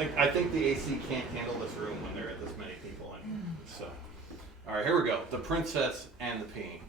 I think the AC can't handle this room when there are this many people in. So, all right, here we go. The Princess and the Peony.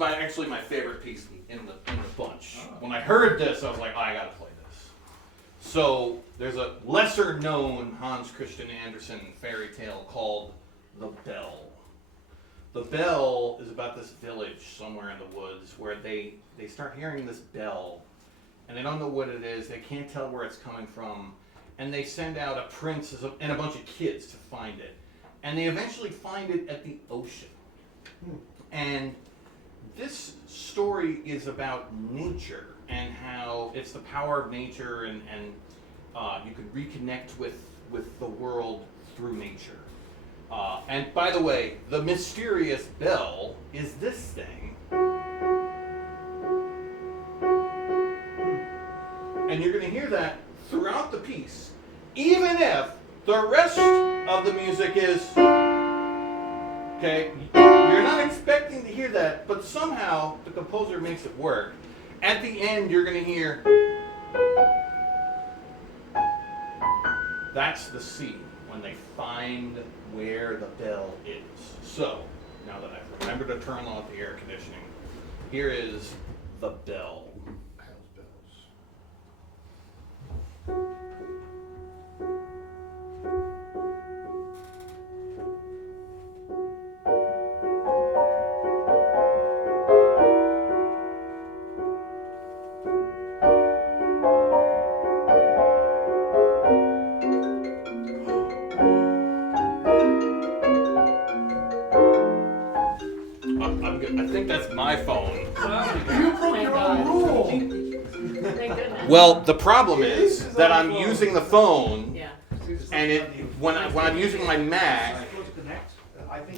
Actually my favorite piece in the bunch. When I heard this, I was like, oh, I gotta play this. So there's a lesser known Hans Christian Andersen fairy tale called The Bell. The Bell is about this village somewhere in the woods where they start hearing this bell and they don't know what it is, they can't tell where it's coming from, and they send out a prince and a bunch of kids to find it. And they eventually find it at the ocean. And this story is about nature and how it's the power of nature, and you can reconnect with the world through nature. And by the way, the mysterious bell is this thing. And you're going to hear that throughout the piece, even if the rest of the music is, okay, you're not expecting to hear that, but somehow the composer makes it work. At the end, you're going to hear, that's the scene when they find where the bell is. So, now that I've remembered to turn off the air conditioning, here is the bell. I think that's my phone. You broke your own rule. Thank goodness. Well, the problem is that I'm using the phone, Yeah. and when I'm using my Mac,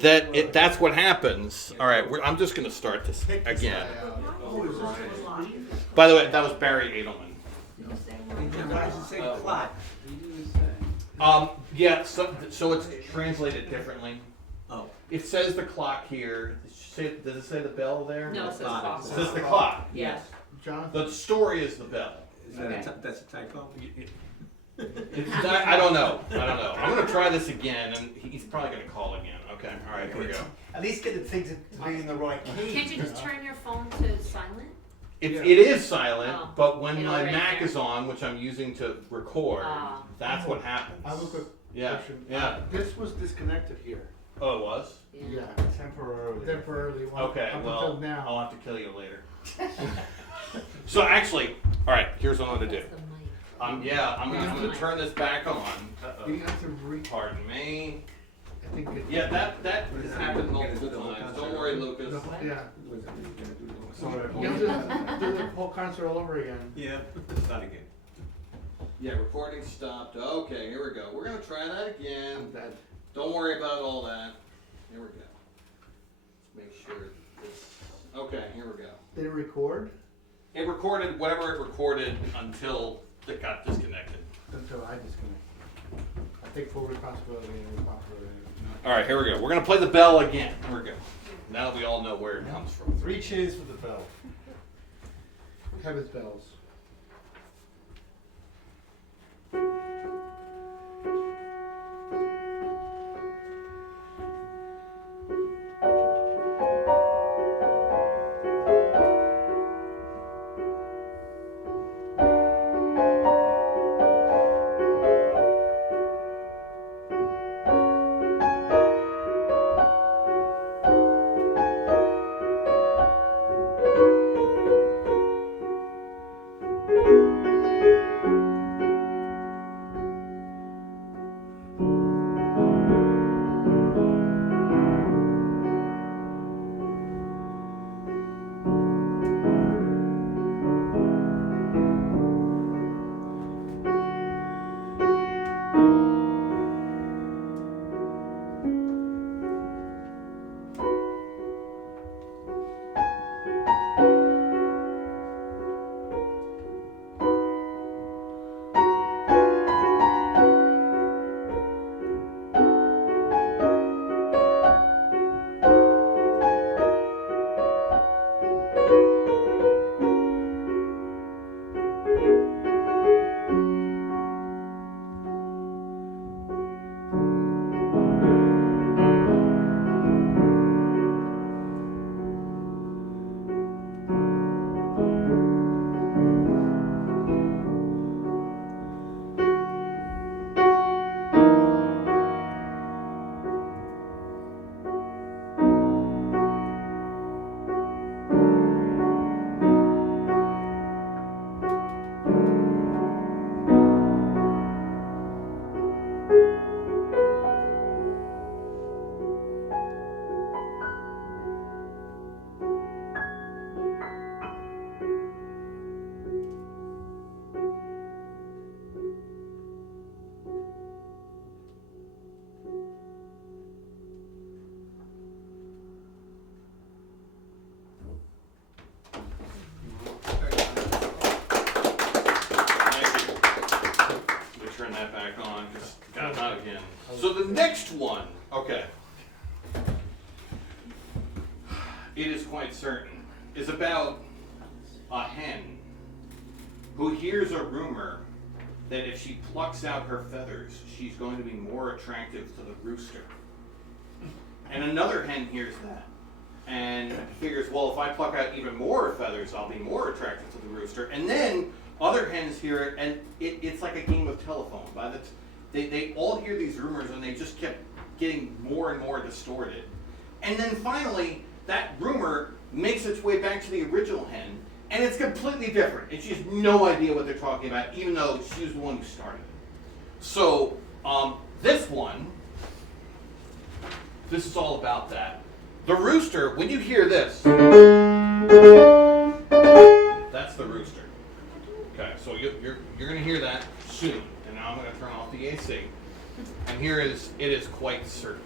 that's what happens. All right, I'm just going to start this again. By the way, that was Barry Edelman. Why does it say clock? Yeah, so it's translated differently. Oh. It says the clock here. Does it say the bell there? No, it says clock. It says the clock. Yes. The story is the bell. Is that that's a typo? I don't know. I'm going to try this again, and he's probably going to call again. Okay, all right, here we go. At least get the thing to be in the right key. Can't you just turn your phone to silent? It is silent, Oh. but when It my already Mac there. is on, which I'm using to record, Ah. that's what happens. I have a quick Yeah, question. yeah. This was disconnected here. Oh, it was? Yeah. Temporarily. Temporarily. Okay, Up well, until now. I'll have to kill you later. So actually, all right, here's what I'm going to do. That's the mic. I'm going to turn this back on. You have to Pardon me. I think it. Yeah, that has happened multiple times. Don't worry, Lucas. Yeah. Sorry. You have to do the whole concert all over again. Yeah, start again. Yeah, recording stopped. Okay, here we go. We're going to try that again. That. Don't worry about all that. Here we go. Let's make sure this. Okay, here we go. Did it record? It recorded whatever it recorded until it got disconnected. Until I disconnect. I take full responsibility and responsibility. All right, here we go. We're going to play the bell again. Here we go. Now that we all know where it comes from. 3 cheers for the bell. Heaven's bells. So the next one, okay, it is quite certain, is about a hen who hears a rumor that if she plucks out her feathers, she's going to be more attractive to the rooster. And another hen hears that and figures, well, if I pluck out even more feathers, I'll be more attractive to the rooster. And then other hens hear it, and it's like a game of telephone. They all hear these rumors, and they just kept getting more and more distorted. And then finally, that rumor makes its way back to the original hen, and it's completely different. And she has no idea what they're talking about, even though she was the one who started it. So this one, this is all about that. The rooster, when you hear this, that's the rooster. Okay, so you're going to hear that soon. And now I'm going to turn off the AC. And here it is quite certain.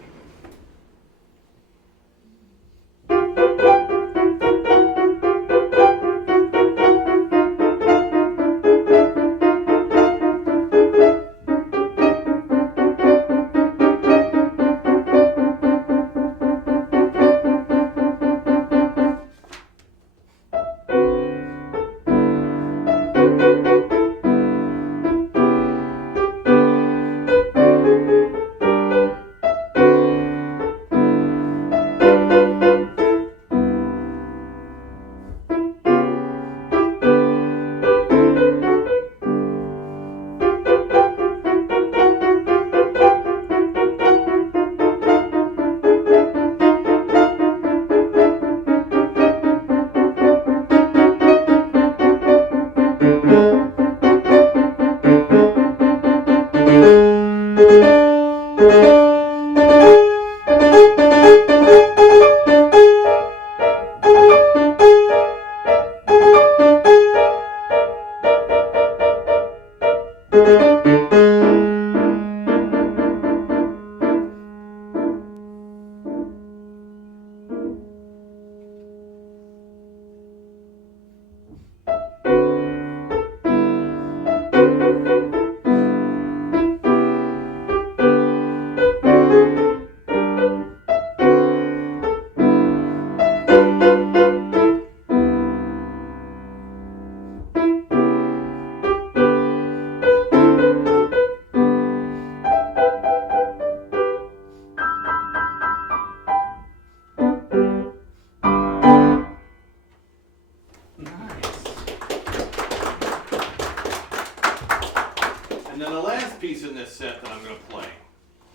last piece in this set that I'm going to play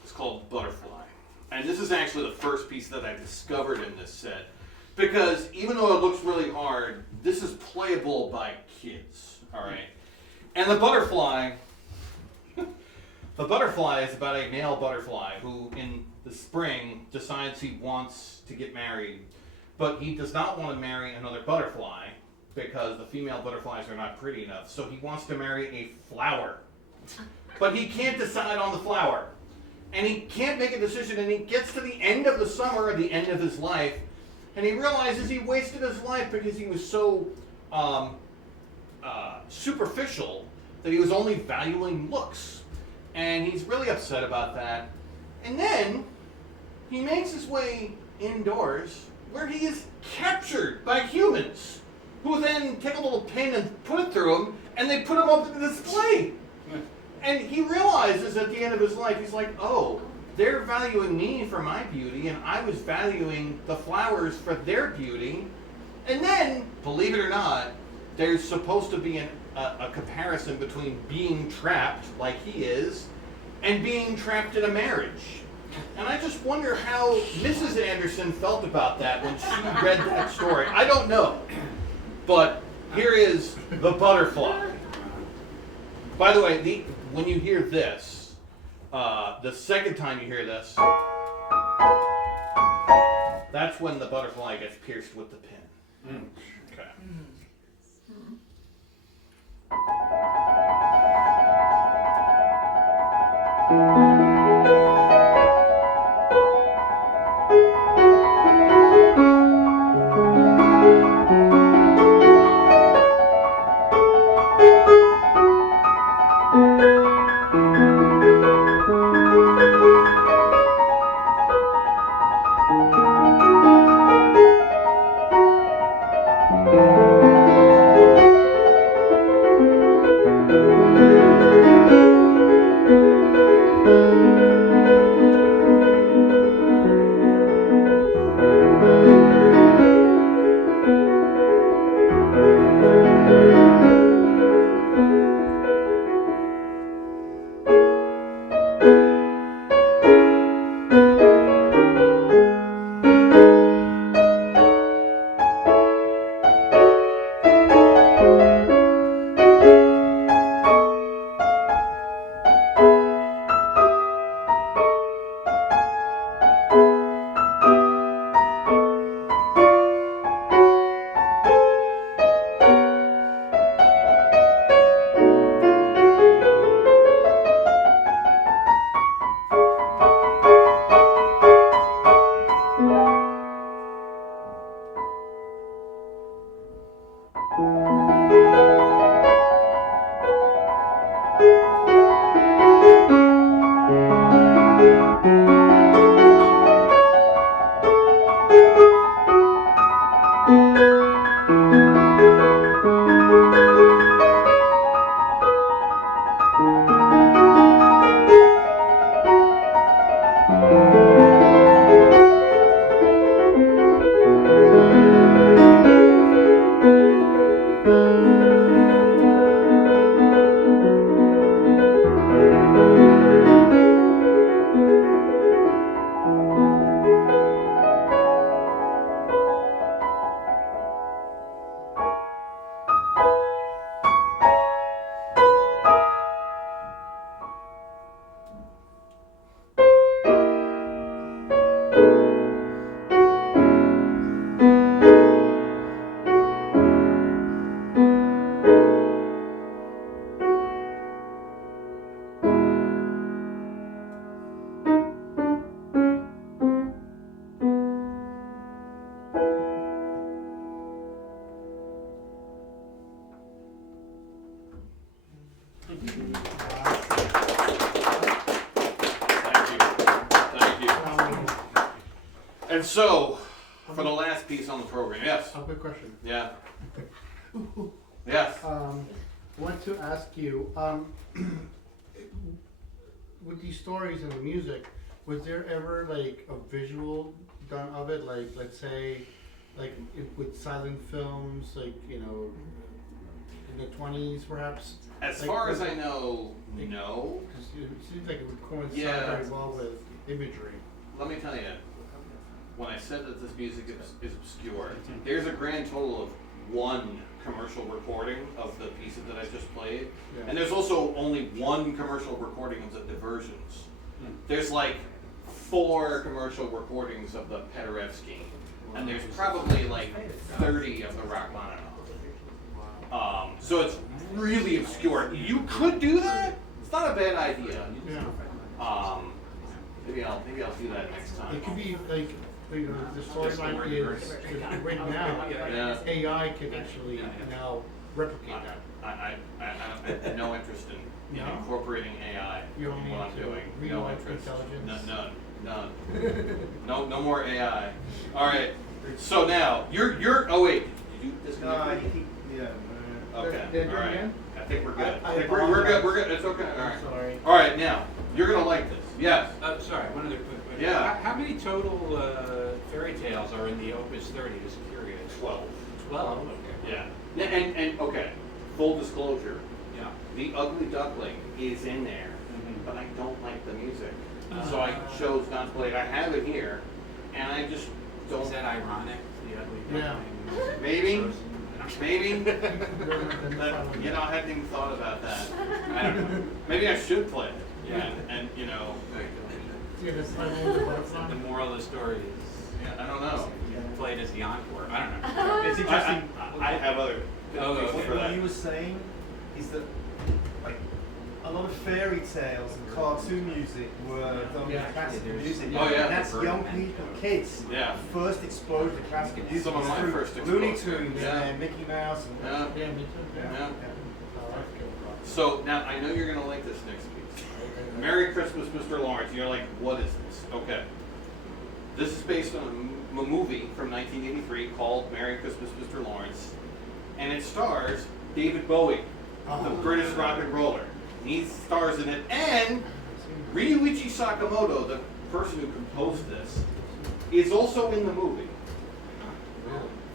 is called Butterfly. And this is actually the first piece that I discovered in this set. Because even though it looks really hard, this is playable by kids. Alright? And the butterfly is about a male butterfly who in the spring decides he wants to get married, but he does not want to marry another butterfly because the female butterflies are not pretty enough. So he wants to marry a flower. But he can't decide on the flower. And he can't make a decision, and he gets to the end of the summer, the end of his life, and he realizes he wasted his life because he was so superficial that he was only valuing looks. And he's really upset about that. And then he makes his way indoors where he is captured by humans who then take a little pin and put it through him, and they put him up to the display. And he realizes at the end of his life, he's like, oh, they're valuing me for my beauty, and I was valuing the flowers for their beauty. And then, believe it or not, there's supposed to be a comparison between being trapped, like he is, and being trapped in a marriage. And I just wonder how Mrs. Anderson felt about that when she read that story. I don't know. But here is the butterfly. By the way, when you hear this, the second time you hear this, that's when the butterfly gets pierced with the pin. Okay. And so, for the last piece on the program, yes? A quick question. Yeah. Yes. I want to ask you, with these stories and the music, was there ever like a visual done of it? Like, let's say, like with silent films, like, you know, the 20s, perhaps? As Like, far as was I it- know, no. Because it seems like it would coincide Yeah. very well with imagery. Let me tell you, when I said that this music is obscure, there's a grand total of one commercial recording of the pieces that I just played. Yeah. And there's also only one commercial recording of the diversions. There's like 4 commercial recordings of the Paderewski. And there's probably like 30 of the Rachmaninoff. So it's really obscure. You could do that. It's not a bad idea. Yeah. Maybe I'll do that next time. It could be like, you know, the storyline is right now, Yeah. AI can actually now replicate that. I have no interest in No? incorporating AI You don't in what I'm need to doing. real No interest. intelligence? None. No more AI. All right. So now you're. Oh wait. Did you disconnect? No, me? you keep, yeah. Okay. Did I do All it right. again? I think we're good. I I think we're good. apologize. We're good. It's okay. All right. I'm sorry. All right. Now you're gonna like this. Yes. Sorry, one other quick question. Yeah. How many total fairy tales are in the Opus 30? Just curious. 12. 12. Okay. Yeah. And okay. Full disclosure. Yeah. The Ugly Duckling is in there, Mhm. but I don't like the music, so I chose not to play it. I have it here, and I just don't. Is that ironic? The ugly Yeah. duckling? Maybe. Maybe. You You know, I hadn't even thought about that. I don't know. Maybe I should play it. Yeah. And you know, See, that's like the butterfly. The moral of the story is I don't know. you play it as the encore. I don't know. It's interesting. I have other Oh, pieces okay. for What that. you were saying is that like a lot of fairy tales and cartoon music were done Yeah. with classical Yeah, there's- music. Oh, yeah. And that's young people, kids. Yeah. First exposure to classical music. Some of is my through first Looney exposure. Tunes Yeah. and Mickey Mouse and Yeah. Yeah, me too. Yeah. Oh, that's good. So now I know you're gonna like this next piece. Merry Christmas, Mr. Lawrence. You're like, what is this? Okay. This is based on a movie from 1983 called Merry Christmas, Mr. Lawrence. And it stars David Bowie, the British rock and roller. He stars in it. And Ryuichi Sakamoto, the person who composed this, is also in the movie.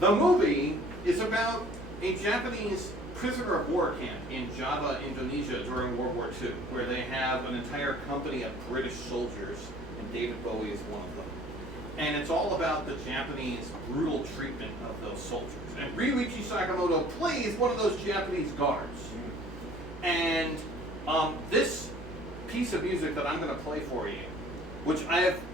The movie is about a Japanese prisoner of war camp in Java, Indonesia during World War II, where they have an entire company of British soldiers, and David Bowie is one of them. And it's all about the Japanese brutal treatment of those soldiers. And Ryuichi Sakamoto plays one of those Japanese guards. And this piece of music that I'm going to play for you, which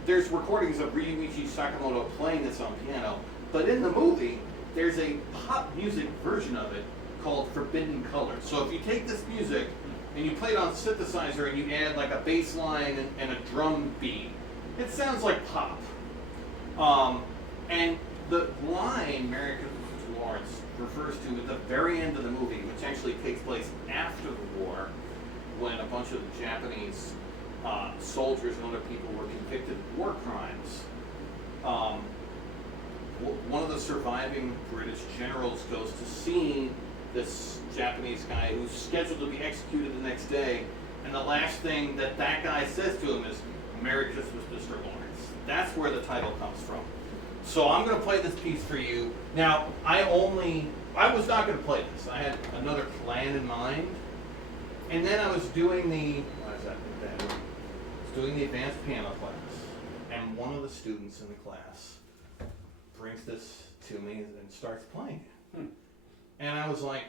there's recordings of Ryuichi Sakamoto playing this on piano, but in the movie, there's a pop music version of it called Forbidden Colors. So if you take this music and you play it on synthesizer and you add like a bass line and a drum beat, it sounds like pop. And the line Merry Christmas, Mr. Lawrence refers to at the very end of the movie, which actually takes place after the war, when a bunch of the Japanese soldiers and other people were convicted of war crimes. One of the surviving British generals goes to see this Japanese guy who's scheduled to be executed the next day, and the last thing that guy says to him is, Merry Christmas, Mr. Lawrence. That's where the title comes from. So I'm going to play this piece for you. Now, I was not going to play this. I had another plan in mind, and then I was doing the advanced piano class, and one of the students in the class brings this to me and starts playing it. And I was like,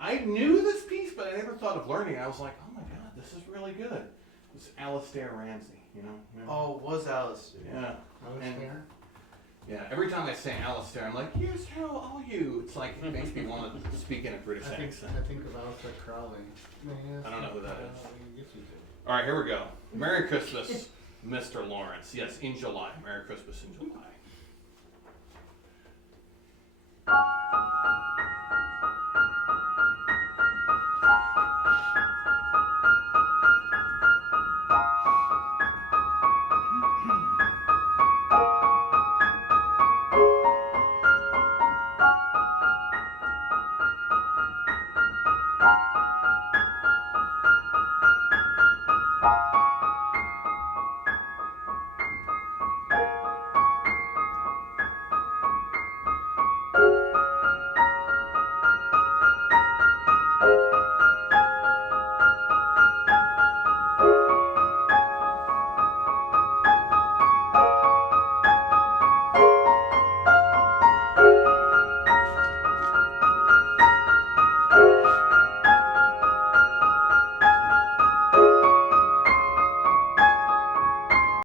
I knew this piece, but I never thought of learning it. I was like, oh my God, this is really good. It was Alistair Ramsey, you know? Remember? Oh, was Alice? Yeah. And- Alistair? Yeah, every time I say Alistair, I'm like, yes, how are you? It's like, it makes me want to speak in a British accent. I think of Alistair Crowley. I don't know who that is. Yes, you do. All right, here we go. Merry Christmas, Mr. Lawrence. Yes, in July. Merry Christmas in July.